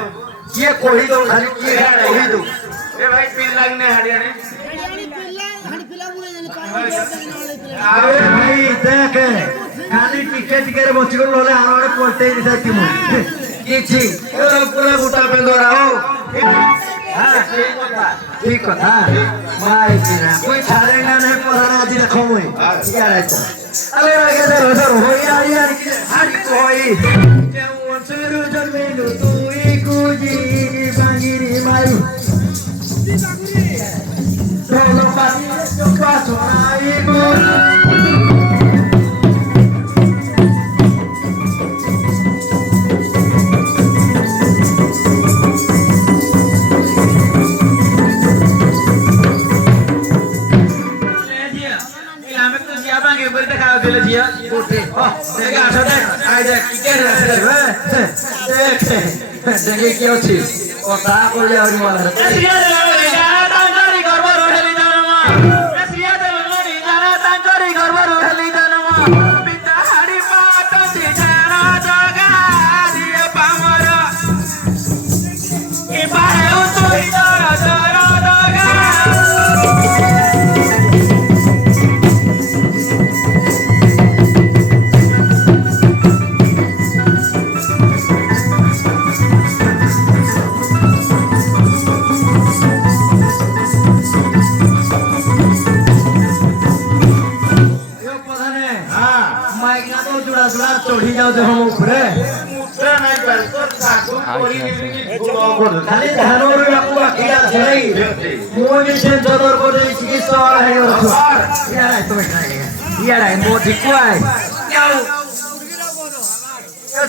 କିଏ କହି ଦଉ ଖାଲି କିଏ କହି ଦଉ ଏ ଭାଇ ପିଲାକି ନେ ହାଡି ଆଣି ଆରେ ଭାଇ ଦେଖେ ଖାଲି ଟିକେ ଟିକେ ବଞ୍ଚିକରି ନହେଲେ ଆର ଆଡେ ପଳେଇ ଦେଇଥାନ୍ତି ମୁଁ କିଛି ପୁରା ଗୋଟା ପେନ୍ଦରା ହଉ ঠিক কথা মাই কিনা কই ছাড়ে না নাই পড়ারে আজি দেখো মই ইয়ারে তো আরে আগে ধরো ধরো হই আরি আরি হাড়ি কই কেউ অঞ্চলের জন্মেলু তুই কুজি বাঙ্গিরি মাই তোলো পাতি চোপা ছড়াই গুল দেখে কি হচ্ছে কথা করলে আর মারা চড়ি যাও দেখো উপরে খালি ধানর আপু আকিয়া ছেড়াই মই বিশেষ জদর করে চিকিৎসা হয়ে গেল ইয়ারাই তো ইয়ারাই মোদি কুয়াই যাও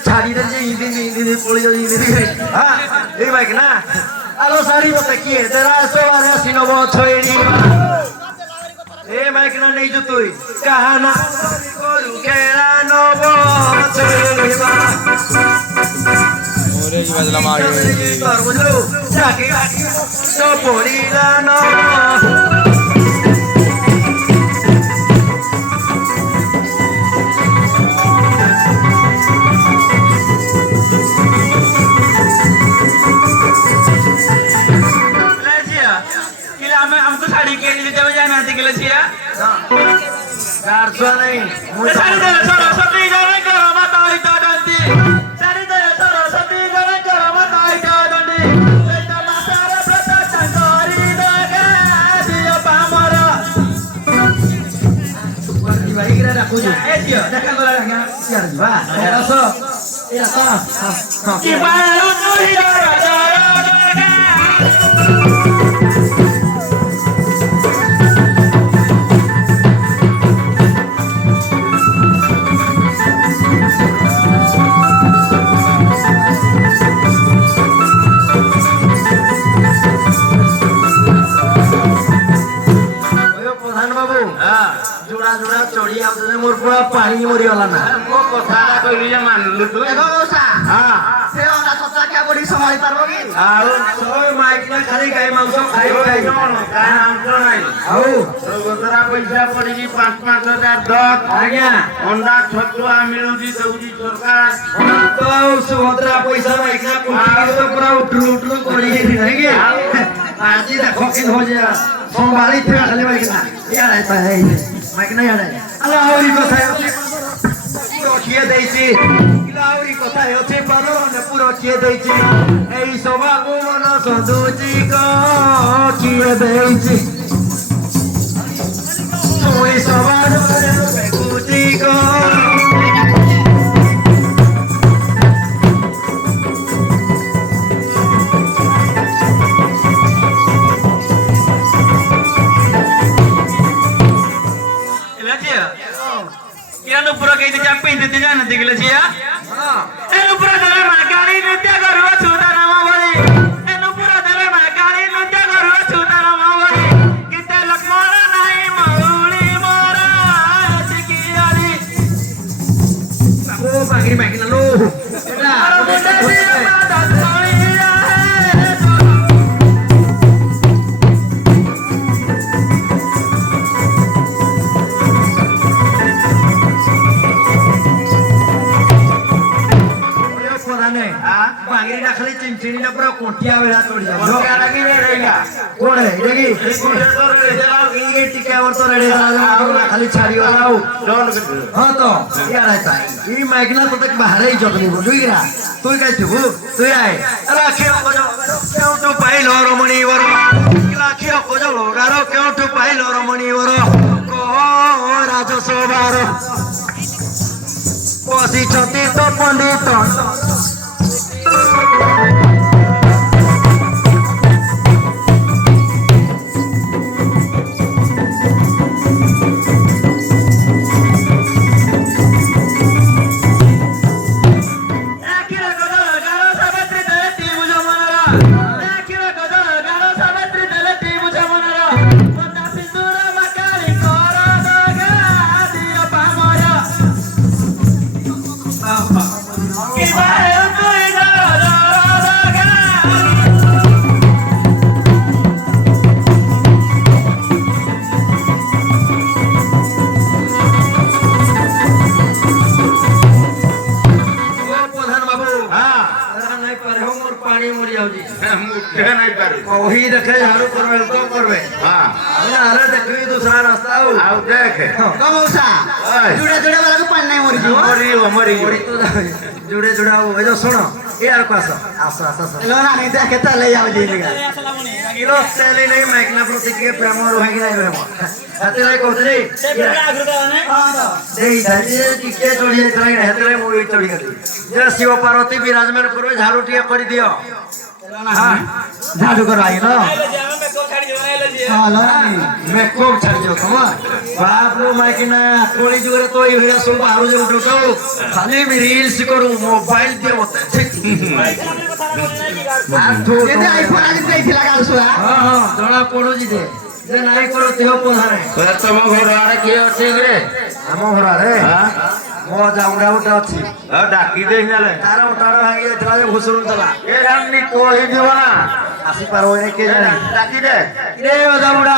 ছাড়ি দে ইদিন পড়ি যাও ইদিন হ্যাঁ এই বাইক না আলো সারি বতে কি তেরা সবারে আসিনব ছয়ড়ি এ মাইক না নেই তুই কাহানা গরু কেরা নব ছয়ড়িবা ওরে কি বাজলাম আগে তোর বুঝলো চাকি তো পড়িলা ন हमको साड़ी के लिए जब जाना थी के लिए गारसो नहीं साड़ी दे सरस्वती जाने करो मत आई तो डंडी साड़ी दे सरस्वती जाने करो मत आई तो डंडी बेटा मातारा प्रता चंदरी दगा दियो पामरा Di balik kita ada kunjung. Dia Dekat bola lagi. Siar jiwa. Ya so. Ya so. ki baru tu hidara dara dara जोड़ा जोड़ा चढ़ी आते मोर पूरा पानी मरी वाला ना ମୋ କଥାଟା କହିଲି ଯେ ମାନଲୁ ତୁ দেখো মৌসা हां সে অনা সত্তা কে বডি সম্ভালি পারবো কি ଆଉ ସବୁ ମାଇକ ନା ଖାଲି ଗାଈ ମାଂସ ଖାଇବ ଖାଇ କାହିଁ ଆଞ୍ଚ ନାହିଁ ଆଉ ଗତରା ପଇସା ପଡିକି 5,000 ଦଶ ଆଜ୍ଞା ଅଣ୍ଡା ଛତୁଆ ମିଳୁଛି ଦଉଛି ସରକାର ତ ଆଉ ସୁଭଦ୍ରା ପଇସା ମାଇକ ନା କୁଟିକି ତ ପୁରା ଉଠୁ ଉଠୁ କରିକି ନାହିଁ କି ଆଜି ଦେଖ କି हो जा ସମ୍ଭାଳି ଥିବା ଖାଲି ମାଇକ ନା ଇଆଡେ ତ ହେଇ ମାଇକ ନା ଇଆଡେ ଆଲୋ ଆହୁରି କଥା ପୁର କିଏ ଦେଇଛି ଆହୁରି କଥା ହେଉଛି ପାଲରେ ପୁର କିଏ ଦେଇଛି ଏଇ ସଭାକୁ ମନ ସଦୁଛି କିଏ ଦେଇଛି ଶୁଣି ସଭାରେ ବେଗୁଛି Kira pura kayak itu capek itu tidak nanti gila sih ya. Pura dalam makari nutya garua sudah nama bali. Pura dalam makari nutya garua sudah nama bali. Kita lakmana बेड़ा तोड़ जाओ क्या लगी रे रहेगा कौन है देखी ये कुछ तो रे चलाओ ये टिके और तो रेडी रहा खाली छाड़ी वाला डोल कर हाँ तो क्या रहता है ये माइकना तो तक बाहर ही जगनी हो दुई रा तू क्या थी वो तू आए अरे क्यों को जो क्यों तू पाई लो रमणी वरो किला क्यों को जो लोगारो क्यों तू पाई लो रमणी वरो को राजो सोबारो पोसी छोटी तो पंडित मुझे नहीं कर वही देखे झाड़ू करवे तो करवे हाँ अरे देखी दूसरा रास्ता हो आओ देख कब उसा ओए जुड़े जुड़े वाला को पन्ना मरी जो मरी ओरी तो जुड़े जुड़ा हो ए जो सुनो ए यार को आसो आसो आसो आसो लो ना नहीं देखे तो ले जाओ जी लगा किलो सेली नहीं माइकना प्रति के प्रेम रोहे कि नहीं रोहे हाते लाई कोतरी देई धाजी टिके चोड़ी तराई हाते लाई मोई चोड़ी गली जे शिव पार्वती विराजमान करवे झाड़ू टिया कर दियो हां झाड़ू करवाई लो हां लो मैं को छाड़ दियो तुम बाप रो माइकना कोली जुरे तो ई भिड़ा सब आरो जे उठो खाली मी रील्स करू मोबाइल दियो मते ये आईफोन आज पे थी लगा सुआ हां हां जणा पड़ो जी दे जे नाही करो देह पोधारे तुम घर आड़े किए अच्छे रे ଆମ ଘରରେ ମୋ ଜାଉଁଡା ଗୋଟେ ଅଛି डाकी दे ତାର ଓଟାଡ ଭାଙ୍ଗି ଯାଇଥିଲା ଯେ ଭୁଷୁରୁଥିଲା ये रामनी कोई दीवाना ଆସିପାରିବ ଏଇନେ କିଏ ଜାଣେ डाकी दे ରେ ଓ ଜାଉଁଡା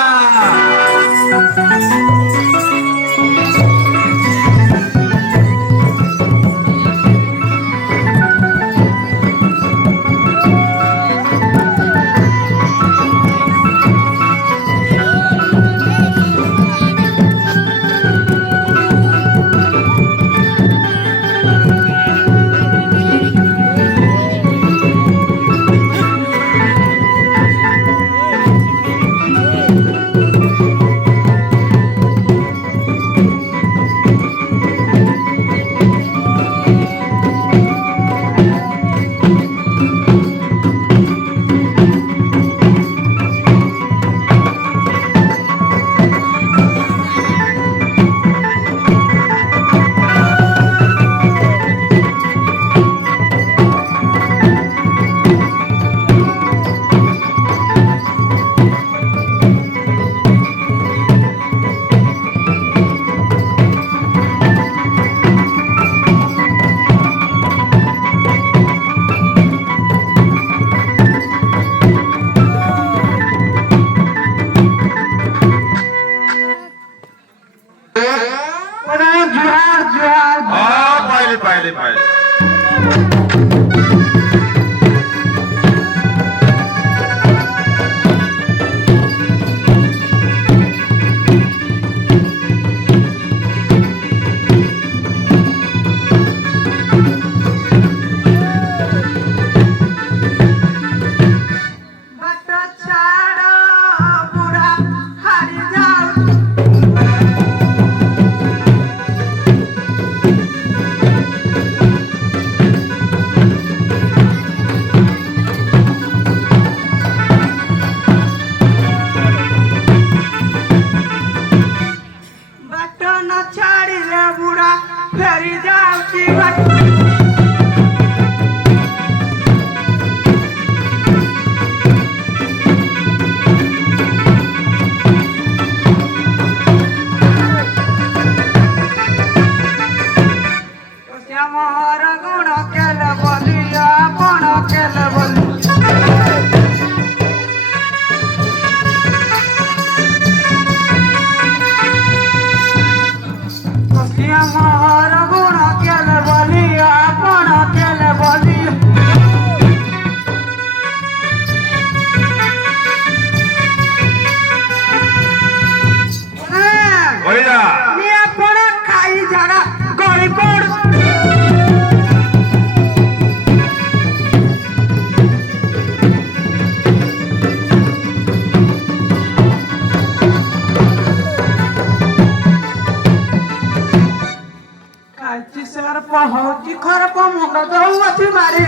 ହଉଛି ଖରାପ ମୁଣ୍ଡ ଦଉଅଛି ମାରି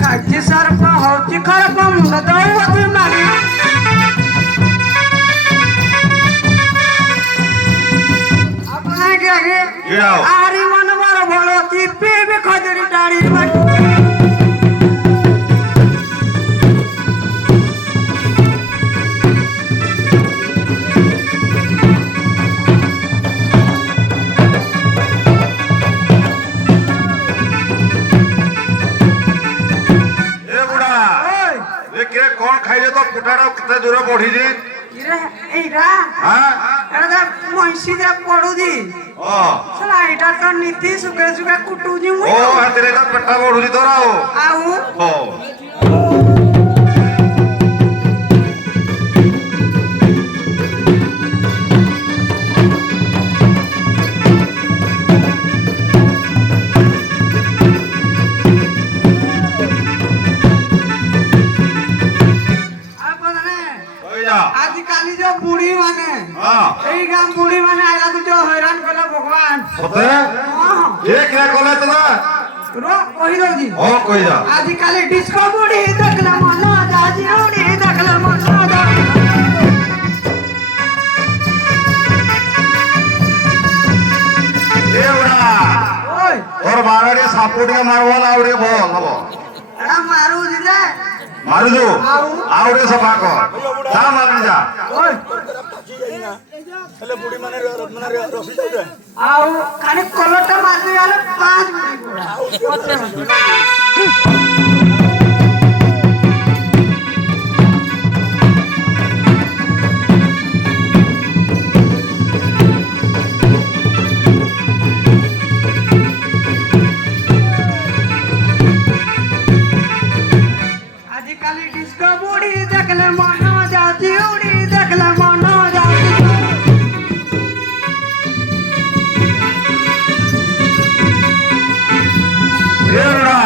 ଖାଇଛି ସର୍ପ ହଉଛି ଖରାପ ମୁଣ୍ଡ ଦଉଅଛି ମାରି ଆପଣ ଆଜ୍ଞା ଆରି ମନ ମୋର ଭଲ ଚିପି ବି ଖଜୁରୀ ଟାଣି कौन खाइले तो कुटाड़ा कितना दूर बढ़ी जी এইটা এটা মহিষি যা পড়ুজি সালা এটা তো নীতি সুকে সুকে কুটুজি মুই ओ हातरे का पेटा बढ़ुजी तोरा हो আউ हो आजिकाली जो बुढ़ी माने এই গাম বুড়ি মানে আইলা তো হয়রান কলা ভগবান সতে এ কি কলা তোলা রো কই দউজি ও কই যা आजिकाली डिस्को बुढ़ी देखला मन जाजी उड़ी देखला मन जा ए बड़ा ओय और बाराडे सापोटिया मारवाला आवडे भो हबो एड़ा मारू दिले मारू दो आवडे सफा को जा मारने जा ओय हेले बुढ़ी माने रफी जाऊ आउ खाली कलरटा मारने वाले 5 मिनिट आजिकाली डिस्को बुढ़ी देखले मन जाती उड़ी देखले मन जाती ए बड़ा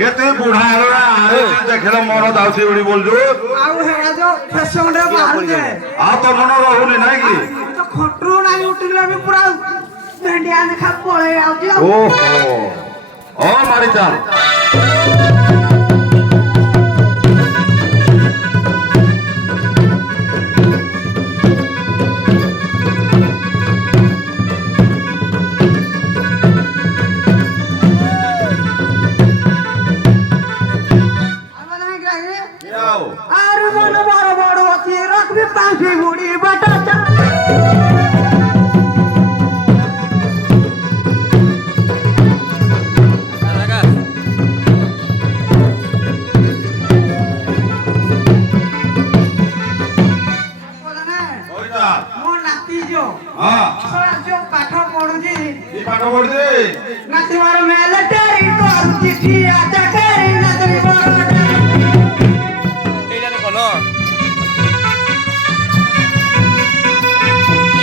ये ते बूढ़ा है ना अरे देखले मोर दाउसी उड़ी बोल जो आउ हे जो फैशन रे बाहर दे आ तो मन रहूनी नाही की तो खटरू नाही उठिले मी पुरा भेंडिया ने खा पळे आउजी ओहो ओ मारी चाल आरु मन बड़ बड़ अथी रखबी पांची बुढ़ी बटा मो नाती जो हां सरा जो पाठ पढुजी ई पाठ पढ दे नाती मार मिलिटरी करू चिट्ठी आजा करी नजरी बड़ এইটা কোন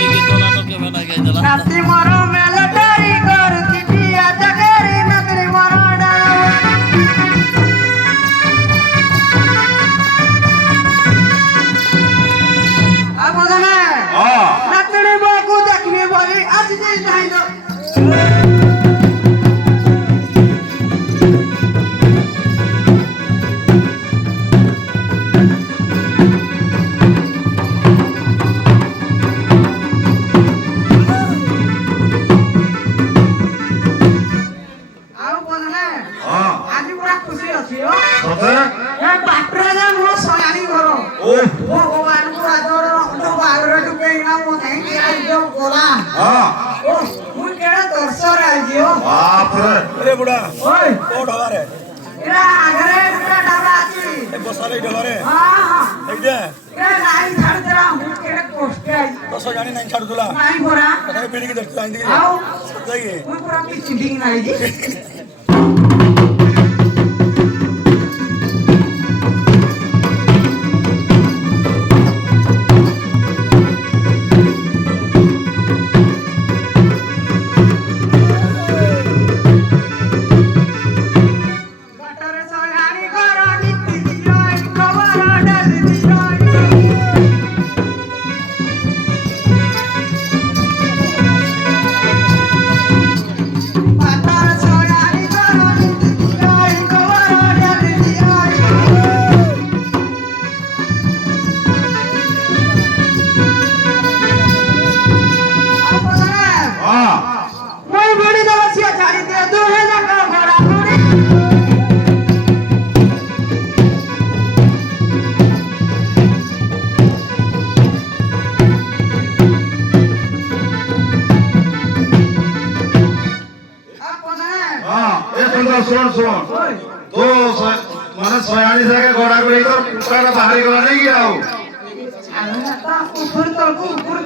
এই গীত নাটক কে বানা গাইলা नाती मार मिलिटरी करू चिट्ठी आजा करी नजरी बड़ अब बदने हां नातनी बाबू देखने वाली आज जे नहीं दो आओ बदने हां आज पूरा खुशी अछि हो सते ए बाटरे जे मो सयानी घर ओ भगवान को आदर तो बागरे टुके ना मो नहीं के आज जो गोला हां ओ मु केड़ा दर्शर आजियो बाप रे अरे बुढ़ा ओए कोड हवारे एरा आगरे एटा डबा अछि ए बसाले डलारे हां हां एकदे ए नाही छाड़ तेरा मु केड़ा कष्ट आई दस जानी नहीं छाड़ तुला नाही भरा कथा पीढ़ी की देखते आंदी आओ जाइए मु पूरा की चिंटिंग नाही जी बाटरे सयानी घर नीति दियो खबर डाल दियो हां ए सुन तो माने सयानी जाके गोड़ा गोड़ी तो पुकारा बाहरी गला नहीं गया हो ऊपर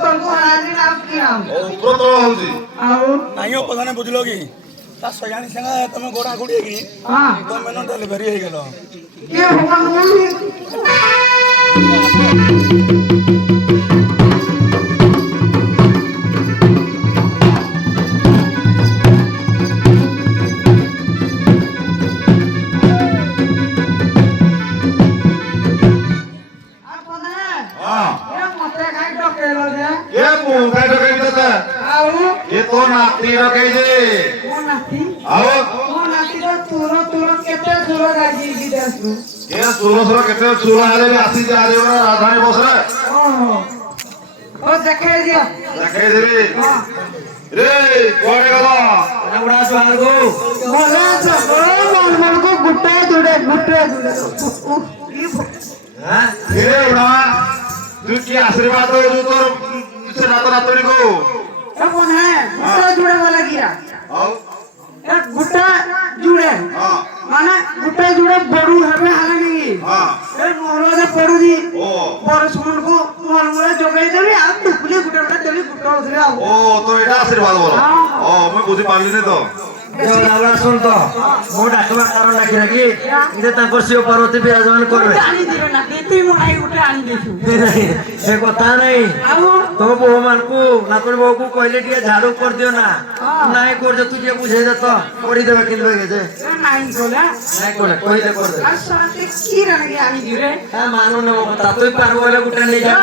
तलको हाजी नाम की नाम ऊपर तो होजी आओ नाइयो पता नहीं बुझलो कि ता सयानी संग तमे गोड़ा गुड़ी की हां तो मेनो डिलीवरी हे गेलो ये होगा बोली ये तो नाती रखे जे आओ ये सुरो केते सुरो आले भी आसी जा रे राजधानी बस रे देखे दे रे कोड़े गला उड़ा स्वार को गुट्टे जुड़े हां ये उड़ा तू की आशीर्वाद हो जो तोर से रात रातनी को कौन है गुट्टा जुड़े वाला गिरा आओ एक गुट्टा जुड़े हां माने गुट्टा जुड़े बड़ू हमें हाले नहीं हां ए मोहरा दे पड़ू दी ओ परसुन को मोहरा जोगाई देबी आ टुकली गुट्टा देबी गुट्टा उधरे आओ ओ तो एटा आशीर्वाद बोलो ओ मैं बुझी पारली नहीं तो जोला सुन तो मो डाकवा कारण लागी रखी इते तांकर शिव पार्वती विराजमान करबे आनी दिबे ना तुई मोहाई गुट्टा आनी देछु ए कथा नहीं आओ तो बहु मान को नाकर बहु को कहले टिया झाड़ू कर दियो ना नहीं कर दे तू जे बुझे दे तो करी देबे किनबे के जे नाइन कोला नहीं कोले कहले कर दे अच्छा ते की रनगे आनी दिरे आ मानो न ता तोय पारबो वाला गुटा नहीं जा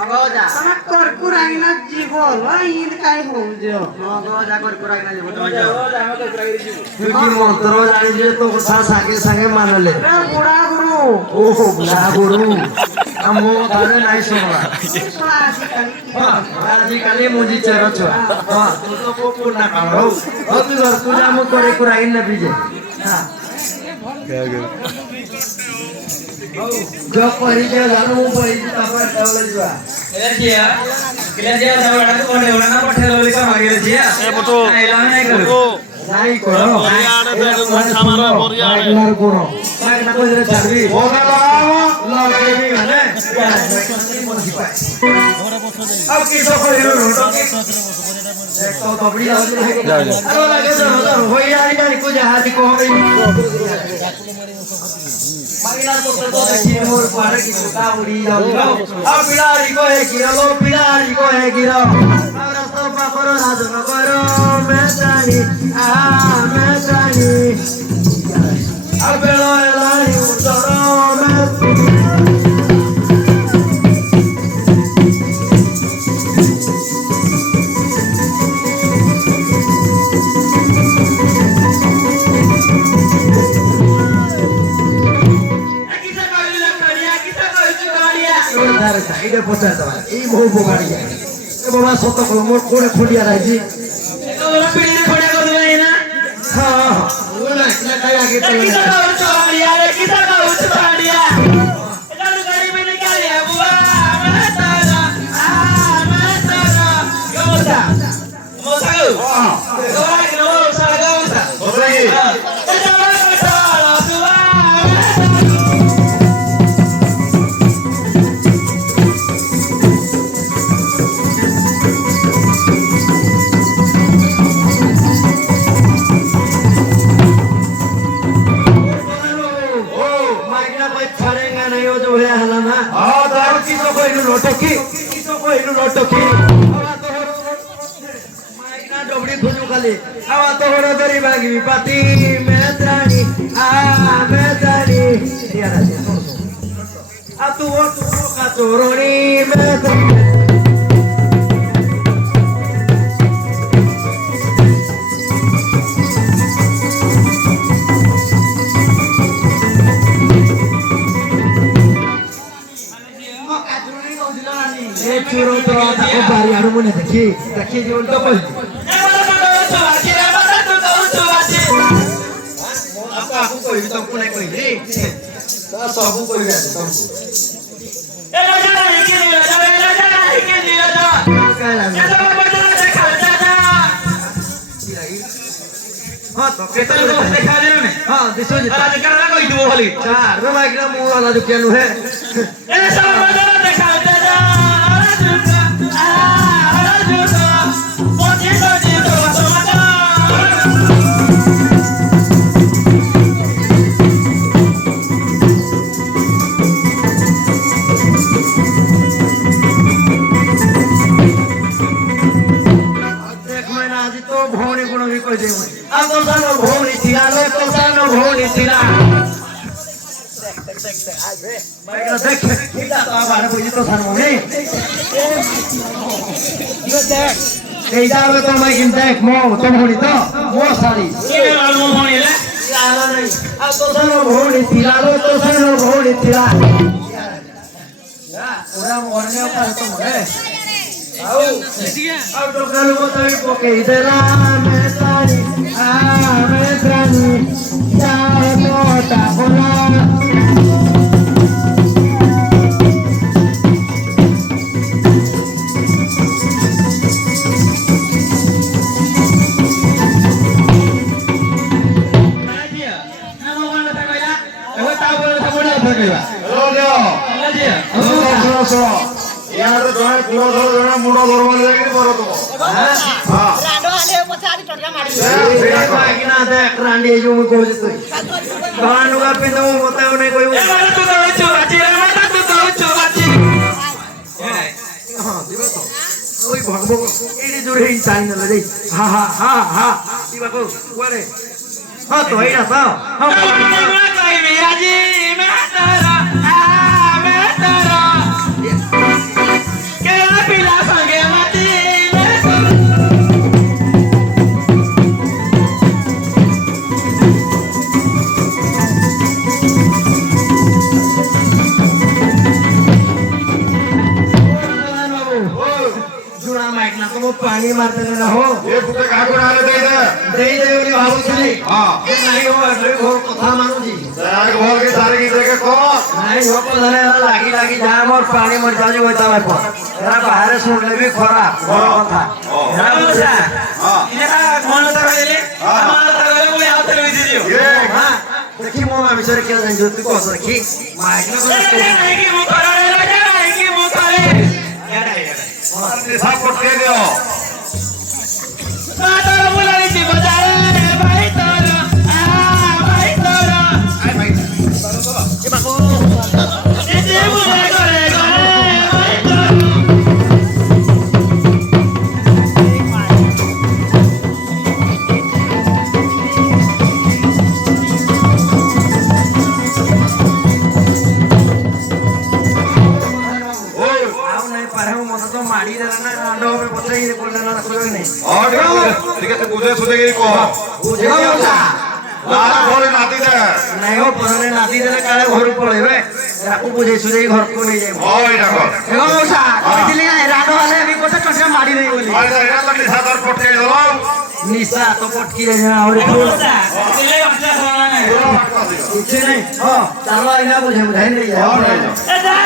मगो जा तमा कर कुराइना जीवल इन काई हो जो मगो जा कर कुराइना जे तो जा क्योंकि मंत्र जानी जे तो कथा सागे संगे मानले रे बुढ़ा गुरु ओहो बुढ़ा गुरु हमो थारे नहीं सुनला सुना आजकल आजिकाली मुजी चेरो छुआ हां तू तो को पुना काढो हो तू घर पूजा मु करे कुराइन न बीजे हां जो परी जे जानो मु परी तपर टावले जुआ जिया जावड़ा को देवड़ा ना पठेलो लिका मागे जिया ए बटो एला नहीं करो नहीं करो बोरियाड़े दे दे सामान बोरियाड़े माइलर गुरो माइल ना कोई छाड़ी होगा लगाओ लग के भी माने अब की तो कोई रो एक तो बबड़ी हो जाए अरे लगे तो होई आई नहीं कुछ हाथ को होई माइला तो देखिए मोर पार की का उड़ी जाओ अब बिलारी को है गिरो बिलारी को है गिरो और तो पाखरो राज न करो मैं जानी मैं जानी अब बेलो एलाई उतरो मैं साइड पचास ये बहु बोगाड़ी है ए बाबा सत को मोर कोड़े खोडिया रही ओला पीड़ी ने खोड़ा कर दिया ना हां वो ना काय आगे चल किसा का उच्च वालिया रे किसा का उच्च वालिया एला गाड़ी में निकाल या बुआ मैं तारा गोसा मोसा गो गोरा के नो सारा गोसा बताइए रोटकी तो कोई रोटकी माइना डबडी खुजू खाली आवा तो होरो दरी बागी पाती मेत्राणी मेत्राणी यारा आ तू वो का चोरोनी मेत्राणी चूरो तो ताको बारी आरो मने देखी जे उल्टा बोल आपा को कोई तुमको नहीं कोई रे तो सब कोई है तुमको ए राजा के राजा के राजा क्या लगा ये सब बड़ा देखा राजा ହଁ ତ କେତେ ଲୋକ ଦେଖା ଦେଲେ ହଁ ଦିଶୁଛି ରାଜକାର କହିଥିବ ଖାଲି ଚାର ମାଇକ ନା ମୁଁ ଆଲା ଦୁଃଖିଆ ନୁହେଁ ଏ ସର୍ବଦା ଦେଖା ଦେଲା ଆଜି ତ ଭଉଣୀ ଗୁଣ ବି କହିଦେବୁ ଆଉ ତ ସାନ ଭଉଣୀ ଥିଲା ଲୋ ତ ସାନ ଭଉଣୀ ଥିଲା ଦେଖ ତ ସାନ ଭଉଣୀ এইটা হবে তোমায় কিন্তু দেখ মো তো ভৌণী তো মো শাড়ি আর তো সানো ভৌণী ଥିଲା লো তো সানো ভৌণী ଥିଲା ওরা মরনে পারে তো মরে ଆଉ ଟୋକା ଲୋକ ତଳି ପକେଇ ଦେଲା ମେତ୍ରାଣୀ ଯାଏ ତୋଟା ବୋଲା ମୁଣ୍ଡ ଧରବାରେ ଯାଇକି ବର ତମ ରାଣ୍ଡି ହେଇଯିବ ମୁଁ କହୁଛି ତୁ ଧଳା ଲୁଗା ପିନ୍ଧୁ ମତେ ଆଉ ନାଇଁ କହିବୁ ଏଇଠି ଯୋଉଠି ହେଇ ଚାହିଁ ନେଲେ ଯାଇ ହା ହା ହା ହା ଯିବାକୁ କୁଆଡେ ହଁ ତ ଏଇଟା ତ ହଁ पानी मारते ना हो ଏ ଗୋଟେ କାହାକୁ ଆରେ ଦେଇ ଦେ दे ବୋଲି ଭାବୁଥିଲି ହଁ ନାଇଁ हो ଏଠି ଘର କଥା ମାନୁଛି ଯାକ ଭଲ କି ସାରିକି ଦେଖେ କହ ନାଇଁ हो ପଧାରେ ଲାଗି ଲାଗି ଯା ମୋର ପାଣି ମରି ଯାଉଛି ହୋଇତା ଭାଇ ପା ଏରା ବାହାରେ ଶୁଣିଲେ ବି ଖରାପ ବଡ କଥା ହଁ ଏଟା କଣ କଥା କହିଲେ ଆମର କଥା କହିଲେ ମୁଁ ଆଉ ଥରେ ବୁଝିଯିବ ହଁ ଦେଖି ମୋ ବିଷୟରେ କିଏ ଜାଣିଛୁ ତୁ କହ ଦେଖି ମାଇକ ସାପ ପଠେଇ ଦିଅ ଟିକେ ତୁ ବୁଝେ ସୁଝେଇକି କହ ଘରେ ନାତି ଦେ ନାଇଁ हो ପରରେ ନାଦି ଦେଲେ କାଳେ ଘରୁ ପଳେଇବେ ତାକୁ ବୁଝେଇ ସୁଝେଇ ଘରକୁ ନେଇଯାଏ ହଁ ଏଇଟା କହ ମଉସା କହିଥିଲି ନା ରାଣ୍ଡ ହେଲେ ବି ଗୋଟେ ଟଙ୍କା ମାରି ଦେଇ ବୋଲି ଏଇଟା ତ ନିଶା ଦର ପଠେଇ ଦେଲ ନିଶା ତ ପଟକି ଆହୁରି କିଛି ନାହିଁ ହଁ ଚାଲ ଏଇନା ବୁଝେ ବୁଝାଇ ନେଇଯାଏ